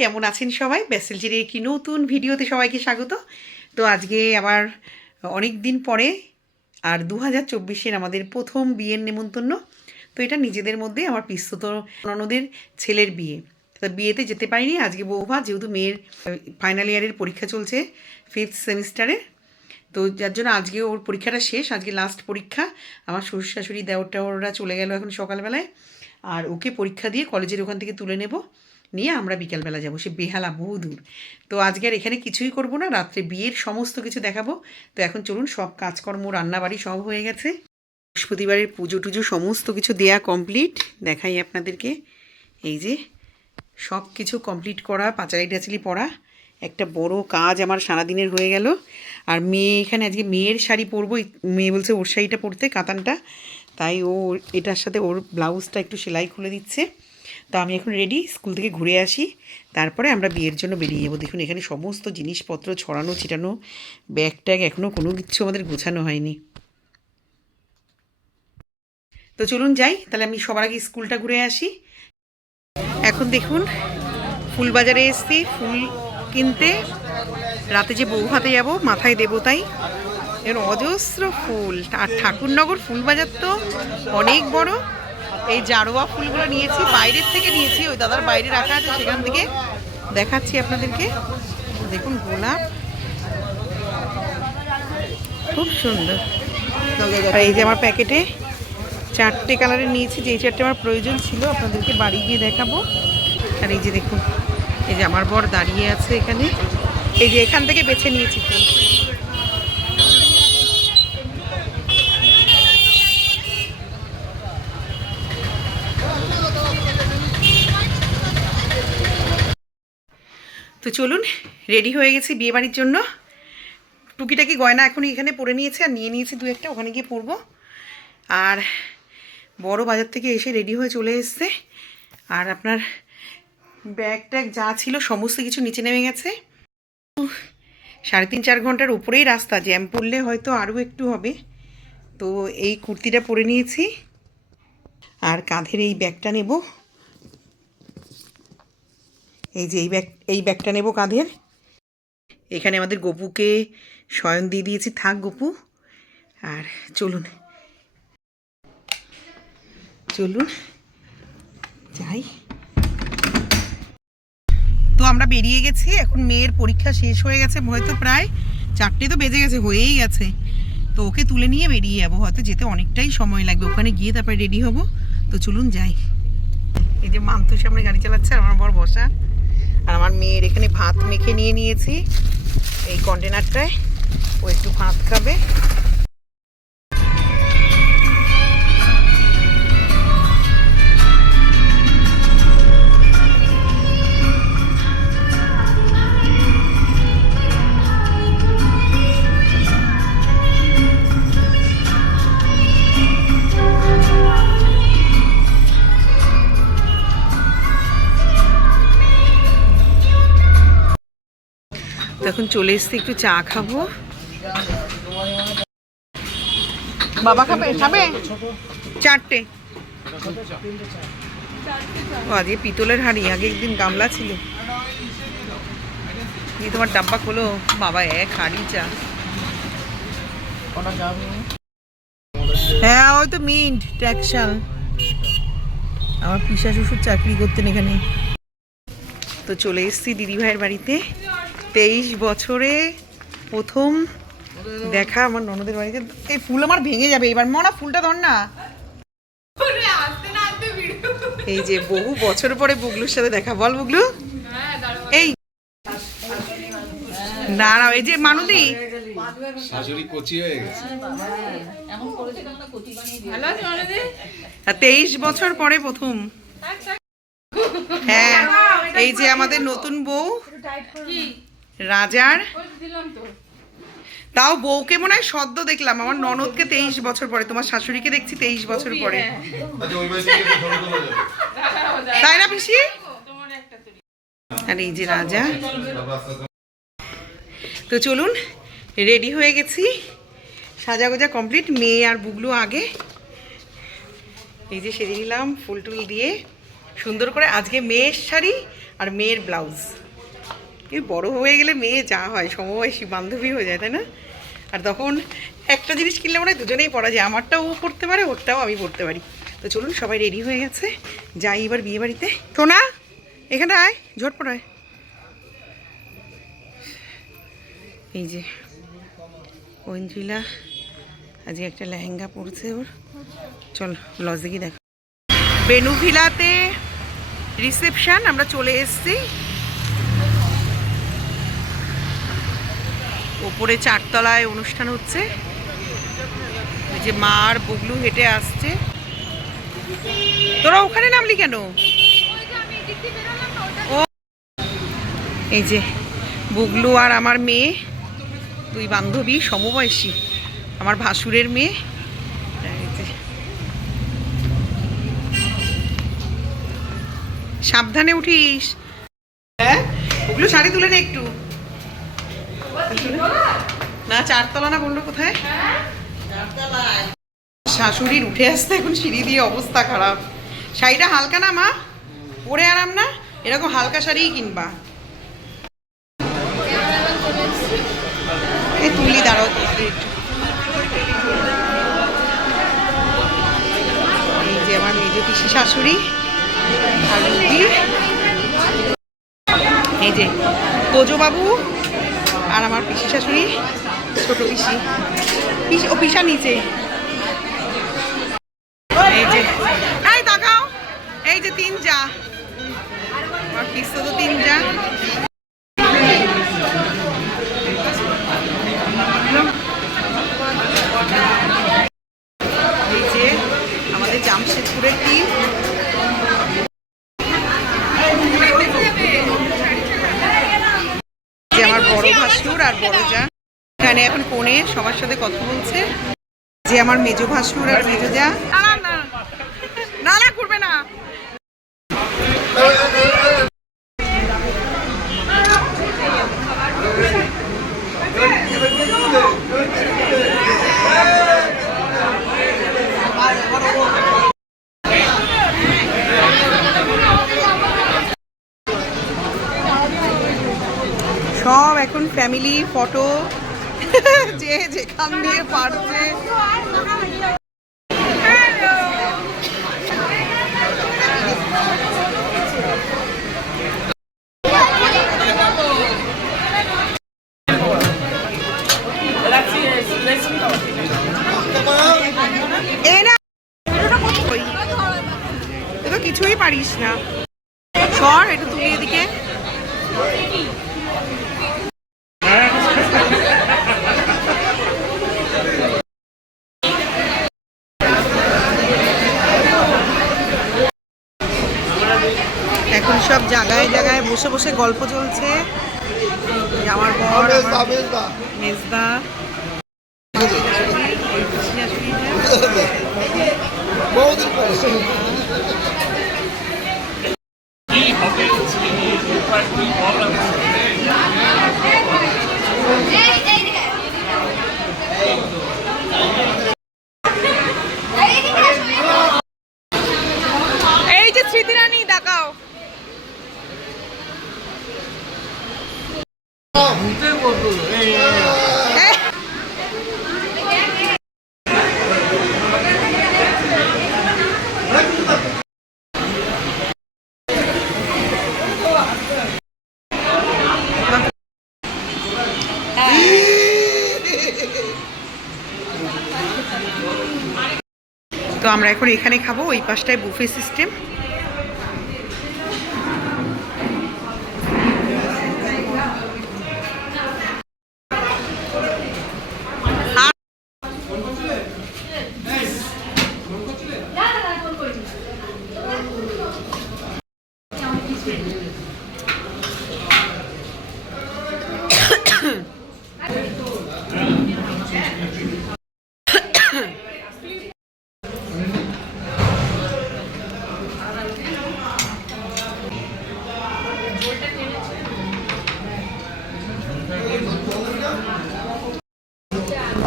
কেমন আছেন সবাই? ব্যাসেলজির একটি নতুন ভিডিওতে সবাইকে স্বাগত। তো আজকে আবার অনেক দিন পরে, আর দু হাজার চব্বিশের আমাদের প্রথম বিয়ের নেমন্তন্ন। তো এটা নিজেদের মধ্যে আমার পিস্তত ননদের ছেলের বিয়ে। তো বিয়েতে যেতে পারিনি, আজকে বৌভা যেহেতু মেয়ের ফাইনাল ইয়ারের পরীক্ষা চলছে ফিফথ সেমিস্টারে তো যার জন্য আজকে ওর পরীক্ষাটা শেষ, আজকে লাস্ট পরীক্ষা। আমার শ্বশুর শাশুড়ি দেওরটা ওরা চলে গেল এখন সকালবেলায়। আর ওকে পরীক্ষা দিয়ে কলেজের ওখান থেকে তুলে নেব। নিয়ে আমরা বিকালবেলা যাব, সে বেহালা বহু দূর তো আজকে আর এখানে কিছুই করব না, রাত্রে বিয়ের সমস্ত কিছু দেখাবো। তো এখন চলুন, সব কাজকর্ম, রান্নাবাড়ি সব হয়ে গেছে। বৃহস্পতিবারের পুজো টুজো সমস্ত কিছু দেয়া কমপ্লিট দেখাই আপনাদেরকে। এই যে, সব কিছু কমপ্লিট করা, পাঁচালি টাচালি পরা। একটা বড় কাজ আমার সারাদিনের হয়ে গেল। আর মেয়ে এখানে, আজকে মেয়ের শাড়ি পরবো। মেয়ে বলছে ওর শাড়িটা পরতে, কাতানটা। তাই ও, এটার সাথে ওর ব্লাউজটা একটু সেলাই খুলে দিচ্ছে। তো আমি এখন রেডি স্কুল থেকে ঘুরে আসি। তারপরে আমরা বিয়ের জন্য বেরিয়ে যাব। দেখুন, এখানে সমস্ত জিনিসপত্র ছড়ানো, ছিটানো ব্যাগ ট্যাগ এখনও কোনো কিছু আমাদের গোছানো হয়নি। তো চলুন যাই, তাহলে আমি সবার আগে স্কুলটা ঘুরে আসি। এখন দেখুন, ফুল বাজারে এসছি, ফুল কিনতে। রাতে যে বউ হাতে যাব, মাথায় দেবো তাই। এর অজস্র ফুল। আর ঠাকুরনগর ফুল বাজার তো অনেক বড়। এই জারোয়া ফুলগুলো নিয়েছি, বাইরের থেকে নিয়েছি, ওই দাদার বাইরে রাখা আছে, সেখান থেকে দেখাচ্ছি আপনাদেরকে। দেখুন গোলাপ। খুব সুন্দর। আর এই যে আমার প্যাকেটে চারটে কালারের নিয়েছি যে চারটে আমার প্রয়োজন ছিল, আপনাদেরকে বাড়ি গিয়ে দেখাবো। আর এই যে দেখুন, এই যে আমার বর দাঁড়িয়ে আছে এখানে। এই যে এখান থেকে বেছে নিয়েছি। তো চলুন রেডি হয়ে গেছি বিয়ে বাড়ির জন্য। টুকিটাকি গয়না এখন এখানে পরে নিয়েছে আর নিয়ে নিয়েছি দু একটা, ওখানে গিয়ে পরবো। আর বড় বাজার থেকে এসে রেডি হয়ে চলে এসছে। আর আপনার ব্যাগ ট্যাগ যা ছিল সমস্ত কিছু নিচে নেমে গেছে। সাড়ে তিন চার ঘণ্টার উপরেই রাস্তা জ্যাম পড়লে হয়তো আরও একটু হবে। তো এই কুর্তিটা পরে নিয়েছি। আর কাঁধের এই ব্যাগটা নেব। এই যে এই ব্যাগ, এই ব্যাগটা নেব কাঁধের এখানে আমাদের গপুকে শয়ন দিয়ে দিয়েছি। থাক গপু। আর চলুন। চলুন। যাই। তো আমরা বেরিয়ে গেছি। এখন মেয়ের পরীক্ষা শেষ হয়ে গেছে। হয়তো প্রায় চারটে তো বেজে গেছে, হয়েই গেছে। তো ওকে তুলে নিয়ে বেরিয়ে যাব। হয়তো যেতে অনেকটাই সময় লাগবে। ওখানে গিয়ে তারপরে রেডি হব। তো চলুন যাই। এই যে মামতু সামনে গাড়ি চালাচ্ছে আমার বর বসা। আর আমার মেয়ের এখানে ভাত মেখে নিয়ে নিয়েছি এই কন্টেনারটায় ও একটু ভাত খাবে। তখন চলে এসছি, একটু চা খাব। বাবা খাবে? খাবে? চারটে। ও, আজকে পিতলের হাঁড়ি, আগে একদিন গামলা ছিল। দিয়ে তোমার ডাব্বা খোলো। বাবা, এক হাঁড়ি চা। হ্যাঁ ওই তো মিন্ট ট্যাক্সাল আমার পিসা শ্বশুর চাকরি করতেন এখানে। তো চলে এসেছি দিদিভাইয়ের বাড়িতে। তেইশ বছরে প্রথম দেখা আমার ননদের বাড়িতে। এই ফুল আমার ভেঙে যাবে এবার। মনা ফুলটা ধর না। এই যে বহু বছর পরে বুগলুর সাথে দেখা। বল বুগলু। এই। দাঁড়াও এই যে মানুদি শাশুড়ি কচি হয়ে গেছে। তেইশ বছর পরে প্রথম। হ্যাঁ এই যে আমাদের নতুন বউ। রাজার? তাও বউকে মনে হয় সদ্য দেখলাম আমার ননদকে তেইশ বছর পরে তোমার শাশুড়িকে দেখছি তেইশ বছর পরে। আচ্ছা তোলা যাবে তাই না পিসি? আর এই যে রাজা। তো চলুন রেডি হয়ে গেছি। সাজা গোজা কমপ্লিট মেয়ে আর বুগলু আগে। এই যে সেরে নিলাম ফুল টুল দিয়ে। সুন্দর করে আজকে মেয়ের শাড়ি আর মেয়ের ব্লাউজ। এই বড় হয়ে গেলে মেয়ে যা হয়, সমবয়সী বান্ধবী হয়ে যায়, তাই না? আর তখন একটা জিনিস কিনলে মনে হয় দুজনেই পড়া যায়, আমারটাও ও পড়তে পারে, ওরটাও আমি পড়তে পারি। তো চলুন, সবাই রেডি হয়ে গেছে। যাই এবার বিয়ে বাড়িতে। সোনা, এখানে আয়, ঝটপট আয়। এই যে, ঐন্দ্রিলা, আজকে একটা লেহেঙ্গা পরছে ওর। চল, লজ দেখি দেখ। বেনু রিসেপশান আমরা চলে এসেছি। ওপরে চারতলায় অনুষ্ঠান হচ্ছে। ওই যে মা আর বগলু হেঁটে আসছে। তোরা ওখানে নামলি কেন? ও। এই যে বুগলু আর আমার মেয়ে, দুই বান্ধবী সমবয়সী, আমার ভাসুরের মেয়ে। সাবধানে উঠিস। হ্যাঁ ওগুলো শাড়ি তুলে নে একটু। না, চারতলা না বলল কোথায়? শাশুড়ির উঠে আসতে এখন সিঁড়ি দিয়ে অবস্থা খারাপ। শাড়িটা হালকা না, মা? পরে আরাম না? এরকম হালকা শাড়িই কিনবা। এই তুলি দাঁড়াও এই যে আমার মেজো পিসি শাশুড়ি আর। এই যে কোজো বাবু আর আমার পিসি শাশুড়ি। ছোট পিসি। পিসি, ও পিসা নিচে। এই যে এই যে তিন যা। তো তিন যা। এই আমাদের জামশেদপুরের টিম আমার বড় ভাসুর আর বড় যা। এখানে এখন ফোনে সবার সাথে কথা বলছে। যে আমার মেজো ভাসুর আর মেজো যা। সব এখন ফ্যামিলি ফটো যে যেখান দিয়ে পারছে জায়গায় জায়গায় বসে বসে গল্প চলছে। আমার বর মেজদা কি পিসি শাশুড়িটা। এই যে স্মৃতিরানী দেখাও তো আমরা এখন এখানে খাব ওই পাশটায় বুফে সিস্টেম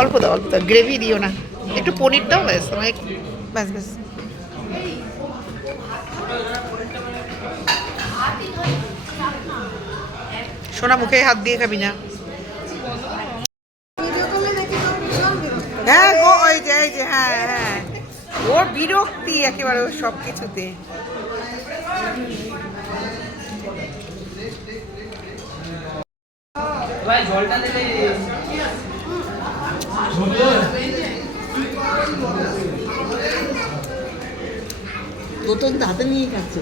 অল্প দাও অল্প দাও গ্রেভি দিও না। একটু পনির দাও ব্যাস আমায় ব্যাস ব্যাস। সোনা মুখে হাত দিয়ে খাবি না। হ্যাঁ গো ওই যে এই যে হ্যাঁ হ্যাঁ। ওর বিরক্তি একেবারে ওর সব কিছুতে জলটা তো হাতে নিয়ে খাচ্ছে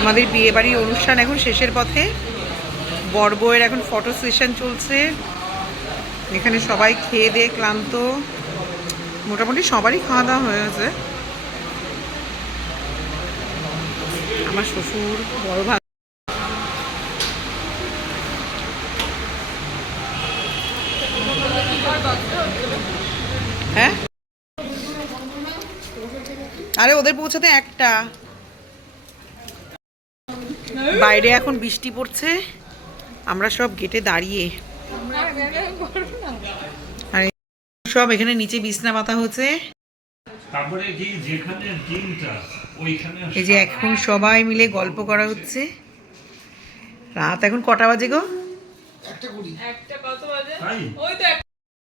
আমাদের বিয়ে বাড়ির অনুষ্ঠান এখন শেষের পথে। বর বউয়ের এখন ফটো সেশন চলছে। এখানে সবাই খেয়ে দিয়ে ক্লান্ত। মোটামুটি সবারই খাওয়া দাওয়া হয়ে গেছে। আমার শ্বশুর বড় ভাই। হ্যাঁ? আরে ওদের পৌঁছাতে একটা। বাইরে এখন বৃষ্টি পড়ছে। আমরা সব গেটে দাঁড়িয়ে। আর সব এখানে নিচে বিছনা পাতা হচ্ছে। তারপরে কি যেখানে ডিমটা ওইখানে এই যে এখন সবাই মিলে গল্প করা হচ্ছে। রাত এখন কটা বাজে গো?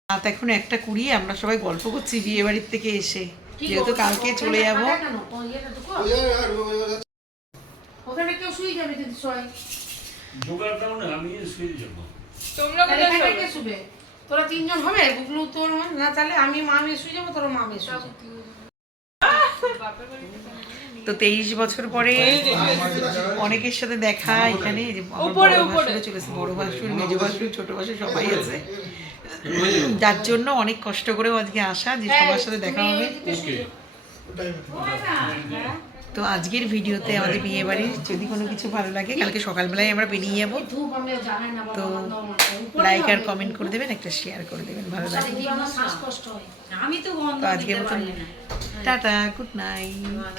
রাত এখন একটা কুড়ি আমরা সবাই গল্প করছি বিয়ে বাড়ির থেকে এসে। যেহেতু কালকে চলে যাব। ওখানে কেউ শুয়ে যাবে যদি জোগাড় দাও না আমি শুয়ে যাব। তাহলে এখানে কে শুবে? তোরা তিনজন হবে? গুগলু তোর মা, না তাহলে আমি মা মেয়ে শুয়ে যাব তোর মা মেয়ে শুয়ে তো তেইশ বছর পরে অনেকের সাথে দেখা এখানে চলেছে বড় ভাসুর মেজ ভাসুর ছোট ভাসুর সবাই আছে। যার জন্য অনেক কষ্ট করেও আজকে আসা যে সবার সাথে দেখা হবে। তো আজকের ভিডিওতে আমাদের বিয়ে বাড়ির যদি কোনো কিছু ভালো লাগে, কালকে সকালবেলায় আমরা বেরিয়ে যাব। তো লাইক আর কমেন্ট করে দেবেন, একটা শেয়ার করে দেবেন, ভালো লাগে। তো আজকের মতন টাটা গুড নাইট